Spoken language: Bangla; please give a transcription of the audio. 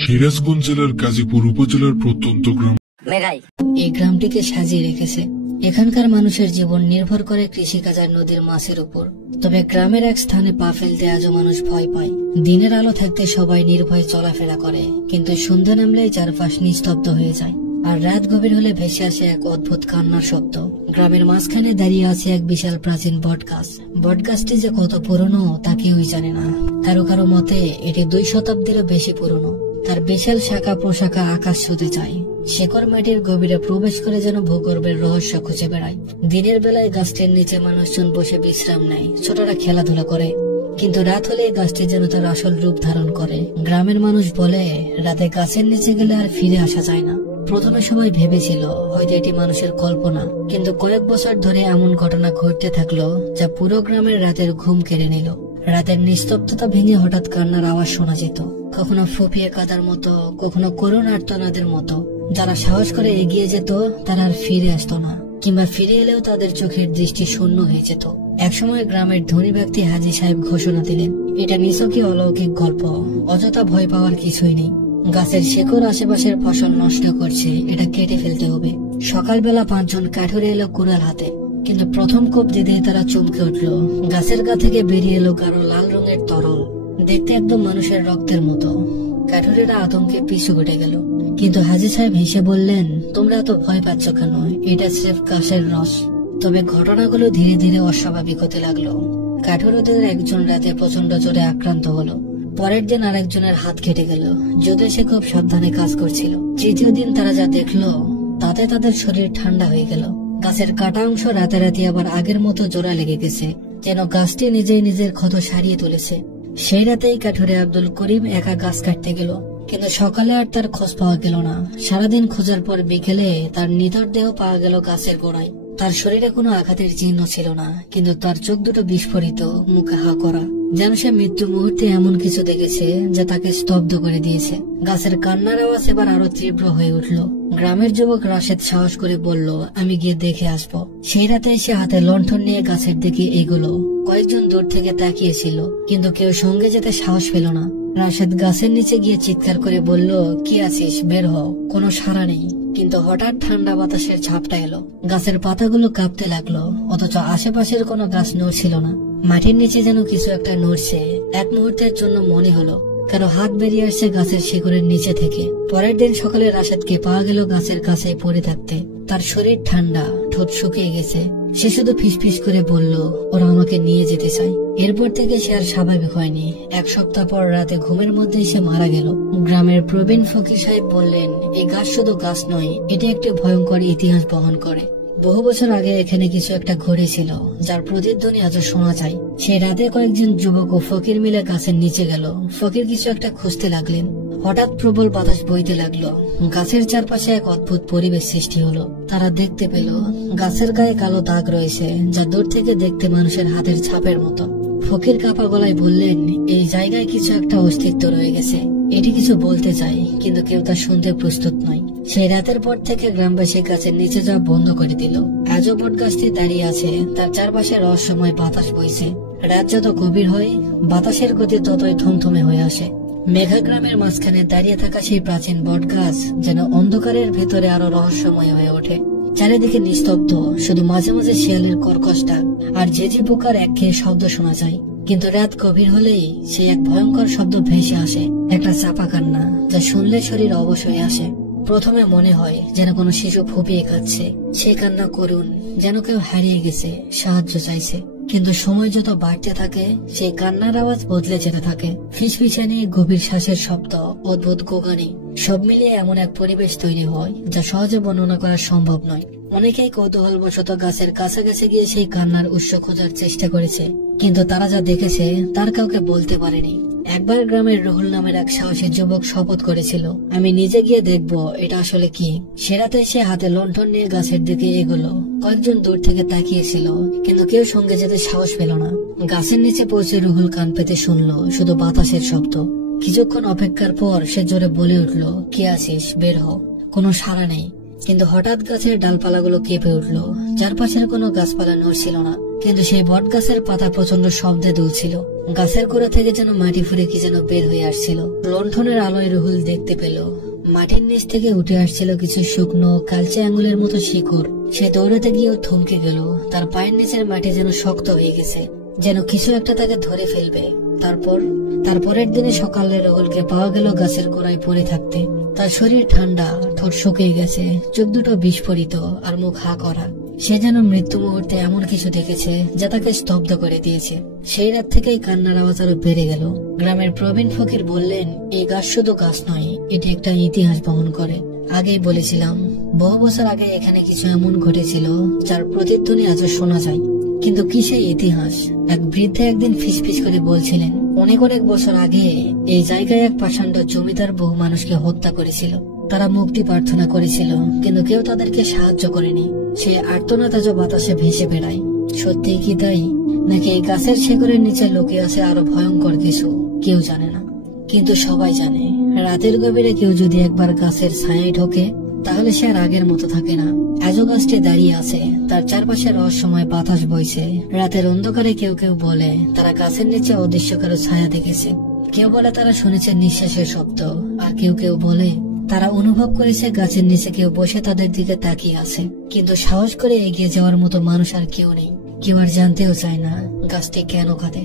সিরাজগঞ্জ জেলার গাজীপুর উপজেলার প্রত্যন্ত গ্রাম এই গ্রামটিকে সাজিয়ে রেখেছে। এখানকার মানুষের জীবন নির্ভর করে কৃষিকাজ আর নদীর মাছের উপর। তবে গ্রামের এক স্থানে পা ফেলতে আজও মানুষ ভয় পায়। দিনের আলো থাকতে সবাই নির্ভয়ে চলাফেরা করে, কিন্তু সন্ধ্যা নামলেই চারপাশ নিস্তব্ধ হয়ে যায়। আর রাত গভীর হলে ভেসে আসে এক অদ্ভুত কান্নার শব্দ। গ্রামের মাঝখানে দাঁড়িয়ে আছে এক বিশাল প্রাচীন বটগাছ। বটগাছটি যে কত পুরনো তা কেউই জানে না। কারো কারো মতে এটি 2 শতাব্দীরও বেশি পুরনো। তার বিশাল শাখা প্রশাখা আকাশ ছুঁতে যায়। শেকড় মাটির গভীরে প্রবেশ করে যেন ভূগর্ভের রহস্য খুঁজে বেড়ায়। দিনের বেলায় গাছটির নিচে মানুষজন বসে বিশ্রাম নেয়, ছোটরা খেলাধুলা করে, কিন্তু রাত হলে গাছটি যেন তার আসল রূপ ধারণ করে। গ্রামের মানুষ বলে রাতে গাছের নিচে গেলে আর ফিরে আসা যায় না। প্রথমে সবাই ভেবেছিল হয়তো এটি মানুষের কল্পনা, কিন্তু কয়েক বছর ধরে এমন ঘটনা ঘটতে থাকলো যা পুরো গ্রামের রাতের ঘুম কেড়ে নিল। রাতের নিস্তব্ধতা ভেঙে হঠাৎ কান্নার আওয়াজ শোনা যেত, কখনো ফুপিয়ে কাঁদার মতো, কখনো করুণ আর্তনাদের মতো। যারা সাহস করে এগিয়ে যেত তারা আর ফিরে আসতো না, কিংবা ফিরে এলেও তাদের চোখের দৃষ্টি শূন্য হয়ে যেত। একসময় গ্রামের ধনী ব্যক্তি হাজী সাহেব ঘোষণা দিলেন, এটা নিছকই অলৌকিক গল্প, অযথা ভয় পাওয়ার কিছুই নেই। গাছের শেকড় আশেপাশের ফসল নষ্ট করছে, এটা কেটে ফেলতে হবে। সকালবেলা 5 জন কাঠুরে এলো কুড়াল হাতে, কিন্তু প্রথম কোপ দিতে তারা চমকে উঠল। গাছের গা থেকে বেরিয়ে এলো গাঢ় লাল রঙের তরল, দেখতে একদম মানুষের রক্তের মতো। কাঠুরেরা আতঙ্কে পিছু হটে গেল, কিন্তু হাজী সাহেব হেসে বললেন, তোমরা এত ভয় পাচ্ছ কেন? এটা স্রেফ গাছের রস। তবে ঘটনাগুলো ধীরে ধীরে অস্বাভাবিক হতে লাগলো। কাঠুরেদের একজন রাতে প্রচন্ড জ্বরে আক্রান্ত হলো। পরের দিন আরেকজনের হাত কেটে গেল, যদিও সে খুব সাবধানে কাজ করছিল। তৃতীয় দিন তারা যা দেখলো তাতে তাদের শরীর ঠান্ডা হয়ে গেল। গাছের কাটা অংশ রাতারাতি আবার আগের মতো জোড়া লেগে গেছে, যেন গাছটি নিজেই নিজের ক্ষত সারিয়ে তুলেছে। সেই রাতেই কাঠুরে আব্দুল করিম একা গাছ কাটতে গেল, কিন্তু সকালে আর তার খোঁজ পাওয়া গেল না। সারাদিন খোঁজার পর বিকেলে তার নিথর দেহ পাওয়া গেল গাছের গোড়ায়। তার শরীরে কোনো আঘাতের চিহ্ন ছিল না, কিন্তু তার চোখ দুটো বিস্ফোরিত, মুখে হা করা, যেন সে মৃত্যু মুহূর্তে এমন কিছু দেখেছে যা তাকে স্তব্ধ করে দিয়েছে। গাছের কান্নার আওয়াজ এবার আরো তীব্র হয়ে উঠল। গ্রামের যুবক রাশেদ সাহস করে বলল, আমি গিয়ে দেখে আসবো। সেই রাতে সে হাতে লণ্ঠন নিয়ে গাছের দিকে এগোলো। কয়েকজন দূর থেকে তাকিয়েছিল, কিন্তু কেউ সঙ্গে যেতে সাহস পেল না। রাশেদ গাছের নিচে গিয়ে চিৎকার করে বলল, কি আছিস, বের হ। কোনো সাড়া নেই, কিন্তু হঠাৎ ঠান্ডা বাতাসের ঝাপটা এলো। গাছের পাতাগুলো কাঁপতে লাগলো, অথচ আশেপাশের কোনো গাছ নড়ছিল না। মাটির নিচে যেন কিছু একটা নড়ছে। এক মুহূর্তের জন্য মনে হলো কারো হাত বেরিয়ে আসছে গাছের শিকড়ের নিচে থেকে। পরের দিন সকালে রাশেদকে পাওয়া গেল গাছের কাছে পড়ে থাকতে। তার শরীর ঠান্ডা, ঠোঁট শুকিয়ে গেছে। সে শুধু ফিসফিস করে বলল, ওরা আমাকে নিয়ে যেতে চায়। এরপর থেকে সে আর স্বাভাবিক হয়নি। 1 সপ্তাহ পর রাতে ঘুমের মধ্যেই সে মারা গেল। গ্রামের প্রবীণ ফকির সাহেব বললেন, এই গাছ শুধু গাছ নয়, এটি একটি ভয়ঙ্কর ইতিহাস বহন করে। বহু বছর আগে এখানে কিছু একটা ঘটেছিল, যার প্রতিধ্বনি আজও শোনা যায়। সেই রাতে কয়েকজন যুবক ও ফকির মিলে গাছের নিচে গেল। ফকির কিছু একটা খুঁজতে লাগলেন। হঠাৎ প্রবল বাতাস বইতে লাগলো। গাছের চারপাশে এক অদ্ভুত পরিবেশ সৃষ্টি হলো। তারা দেখতে পেল গাছের গায়ে কালো দাগ রয়েছে, যা দূর থেকে দেখতে মানুষের হাতের ছাপের মতো। ফকির কাঁপা গলায় বললেন, এই জায়গায় কিছু একটা অস্তিত্ব রয়ে গেছে। এটি কিছু বলতে চাই, কিন্তু কেউ তা শুনতে প্রস্তুত নয়। সেই রাতের পর থেকে গ্রামবাসী গাছের নিচে যাওয়া বন্ধ করে দিল। আজও বট গাছটি দাঁড়িয়ে আছে, তার চারপাশে রহস্যময় বাতাস বইছে। রাত যত গভীর হয়, বাতাসের গতি ততই থমথমে হয়ে আসে। মেঘা গ্রামের মাঝখানে দাঁড়িয়ে থাকা সেই প্রাচীন বট গাছ যেন অন্ধকারের ভেতরে আরো রহস্যময় হয়ে ওঠে। চারিদিকে নিস্তব্ধ, শুধু মাঝে মাঝে শিয়ালের কর্কশ ডাক আর ঝিঝি পোকার একঘেয়ে শব্দ শোনা যায়। কিন্তু রাত গভীর হলেই সেই এক ভয়ঙ্কর শব্দ ভেসে আসে, একটা চাপা কান্না, যা শুনলে শরীর অবশ হয়ে আসে। প্রথমে মনে হয় যেন কোনো শিশু ফুপিয়ে কাঁদছে। সেই কান্না করুণ, যেন কেউ হারিয়ে গেছে, সাহায্য চাইছে। কিন্তু সময় যত বাড়তে থাকে, সেই কান্নার আওয়াজ বদলে যেতে থাকে। ফিসফিসানি, গভীর শ্বাসের শব্দ, অদ্ভুত গোগানি, সব মিলিয়ে এমন এক পরিবেশ তৈরি হয় যা সহজে বর্ণনা করা সম্ভব নয়। অনেকেই কৌতূহলবশত গাছের কাছাকাছি গিয়ে সেই কান্নার উৎস খোঁজার চেষ্টা করেছে, কিন্তু তারা যা দেখেছে তার কাউকে বলতে পারেনি। একবার গ্রামের রুহুল নামের এক সাহসী যুবক শপথ করেছিল, আমি নিজে গিয়ে দেখব এটা আসলে কি। সে রাতে সে হাতে লণ্ঠন নিয়ে গাছের দিকে এগোলো। কয়েকজন দূর থেকে তাকিয়েছিল, কিন্তু কেউ সঙ্গে যেতে সাহস পেল না। গাছের নিচে পৌঁছে রুহুল কান পেতে শুনল শুধু বাতাসের শব্দ। কিছুক্ষণ অপেক্ষার পর সে জোরে বলে উঠল, কে আছিস, বের হ। কোনো সাড়া নেই, কিন্তু হঠাৎ গাছের ডালপালাগুলো কেঁপে উঠল। চারপাশের কোনো গাছপালা নড়ছিল না। কিন্তু সেই বট গাছের পাতা প্রচন্ড শব্দে দুলছিল। গাছের গোড়া থেকে যেন মাটি ফুরে কি যেন বের হয়ে আসছিল। লণ্ঠনের আলোয় রুহুল দেখতে পেল মাটির নিচ থেকে উঠে আসছিল কিছু শুকনো কালচে আঙুলের মতো শিকড়। সে দৌড়াতে গিয়েও থমকে গেল। তার পায়ের নিচের মাটি যেন শক্ত হয়ে গেছে, যেন কিছু একটা তাকে ধরে ফেলবে। তারপরের দিনে সকালে রুহুলকে পাওয়া গেল গাছের গোড়ায় পড়ে থাকতে। তার শরীর ঠান্ডা, ঠোঁট শুকিয়ে গেছে, চোখ দুটো বিস্ফোরিত আর মুখ হা করা। সে যেন মৃত্যু মুহূর্তে এমন কিছু দেখেছে যা তাকে স্তব্ধ করে দিয়েছে। সেই রাত থেকেই কান্নার আওয়াজ আরো বেড়ে গেল। গ্রামের প্রবীণ ফকির বললেন, এই গাছ শুধু গাছ নয়, এটি একটা ইতিহাস বহন করে। আগেই বলেছিলাম, বহু বছর আগে এখানে কিছু এমন ঘটেছিল যার প্রতিধ্বনি আজও শোনা যায়। কিন্তু কি সেই ইতিহাস? এক বৃদ্ধা একদিন ফিসফিস করে বলছিলেন, অনেক বছর আগে এই জায়গায় এক পাষাণ্ড জমিদার বহু মানুষকে হত্যা করেছিল। তারা মুক্তি প্রার্থনা করেছিল, কিন্তু কেউ তাদেরকে সাহায্য করেনি। সে আর্তনাদ আজও বাতাসে ভেসে বেড়ায়। সত্যি কি তাই, নাকি এই গাছের শেকড়ের নিচে লুকিয়ে আছে আরো ভয়ঙ্কর কিছু? কেউ জানে না, কিন্তু সবাই জানে রাতের গভীরে কেউ যদি একবার গাছের ছায়ায় ঢোকে তাহলে সে আর আগের মতো থাকে না। আজও গাছটি দাঁড়িয়ে আছে, তার চারপাশে রহস্যময় বাতাস বইছে। রাতের অন্ধকারে কেউ কেউ বলে তারা গাছের নিচে অদৃশ্য কারো ছায়া দেখেছে। কেউ বলে তারা শুনেছে নিঃশ্বাসের শব্দ, আর কেউ কেউ বলে তারা অনুভব করেছে গাছের নিচে কেউ বসে তাদের দিকে তাকিয়ে আছে। কিন্তু সাহস করে এগিয়ে যাওয়ার মতো মানুষ আর কেউ নেই। কেউ আর জানতেও চায় না গাছটি কেন কাঁদে।